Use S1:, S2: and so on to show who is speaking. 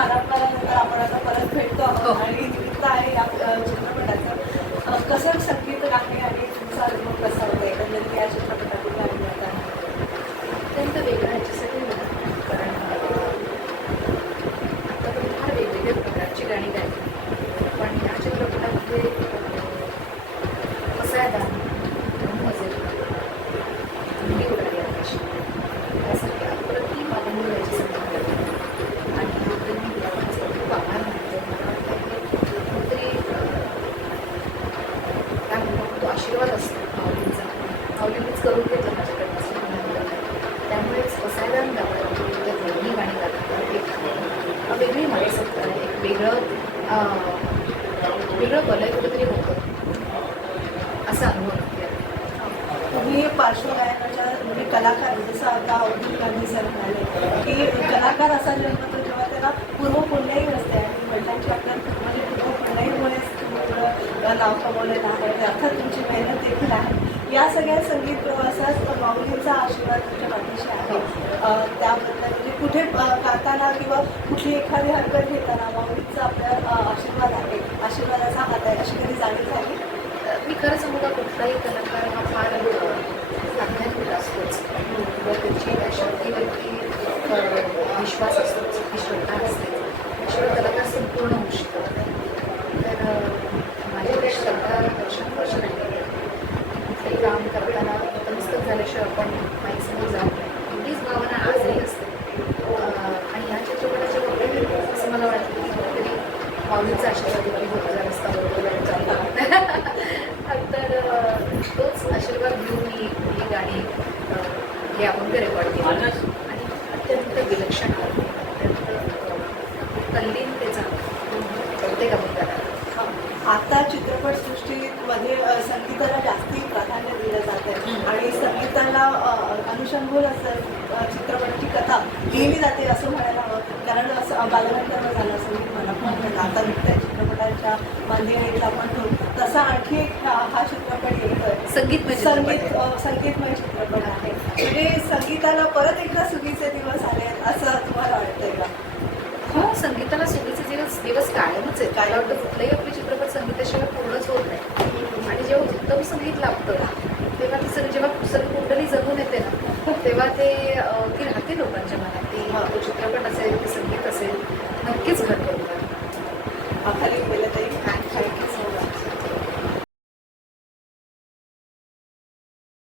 S1: मानांकनानंतर आपण आता परत भेटतो
S2: हो.
S1: आणि आहे या अ, चित्रपटाचं अ, कसं संगीत आहे आणि तुमचा अनुभव कसा होता एकंदरीत या चित्रपटातून गाणी गाताना
S2: अत्यंत वेगळं ह्याच्यासाठी होतं कारण आतापर्यंत फार वेगवेगळ्या प्रकारची गाणी गायली पण या चित्रपटामध्ये कसा आहे गाणं मजेत थंडी उडाली आकाशी यासाठी अप्रतिम आनंद याची संधी मिळाली आणि त्याबद्दल मी देवाचे खूप आभार मानते मला वाटतं की कुठेतरी अं, काय म्हणतो तो आशीर्वाद असतो. माऊलींचा माऊलींनीच करून घेतलं माझ्याकडनं असं म्हणायला त्यामुळेच बसायला गावाला दोन्ही गाणी गातात. एक वेगळी मानसिकता आहे एक वेगळं वेगळं वलय कुठेतरी होतं. असा अनुभव आहे.
S1: तुम्ही पार्श्वगायनाच्या म्हणजे कलाकार जसं आता अब्दुल गांधी सर म्हणाले की कलाकार असा जन्मतो जेव्हा त्याला पूर्व नाव कमवलेलं आहे अर्थात तुमची मेहनत देखील आहे. या सगळ्या संगीत प्रवासात माऊलींचा आशीर्वाद तुमच्या पाठीशी आहे. त्याबद्दल म्हणजे कुठे गाताना किंवा कुठली एखादी हरकत घेताना माऊलींचा आपल्या आशीर्वाद आहे. आशीर्वादाचा हात आहे अशी कधी जाणीव झाली?
S2: मी खरं सांगू का कुठलाही कलाकार हा फार आध्यात्मिक असतोच. किंवा त्याची त्या शक्तीवरती विश्वास असतोच ती श्रद्धा असते त्याशिवाय कलाकार संपूर्ण झाल्याशिवाय आपण माईकसमोर जात जाऊ एवढीच भावना आजही असते. आणि ह्या चित्रपटाच्या बाबतीत असं मला वाटतं की कुठेतरी माऊलीचा आशीर्वाद देखील होता त्या रस्ता बरोबर तर तोच आशीर्वाद घेऊन मी ही गाणी हे आपण रेकॉर्ड केलं.
S1: चित्रपटसृष्टीमध्ये अ, संगीताला जास्ती प्राधान्य दिलं जाते. आणि संगीताला अनुषंगून असं चित्रपटाची कथा लिहिली जाते असं म्हणायला हवं कारण असं बालगंधर्व झालं संगीत मला पण आता निघतंय चित्रपटाच्या मांदिणीतला आपण तो तसा आणखी एक हा चित्रपट येतोय संगीत
S2: चित्रपट.
S1: अ, संगीतमय चित्रपट आहे म्हणजे संगीताला परत एकदा सुगीचे दिवस आले आहेत असं तुम्हाला वाटतंय का
S2: हो संगीताला सुगीचे दिवस दिवस कायमच आहे. काय वाटतं कुठलंही आपले चित्रपट संगीताशिवाय पूर्णच होत नाही. आणि जेव्हा उत्तम संगीत लागतं तेव्हा ती सगळी जेव्हा सगळी कुंडली जगून येते ना तेव्हा ते ती राहते लोकांच्या मनात. ती तो चित्रपट असेल ते संगीत असेल नक्कीच घडतं.
S1: खाली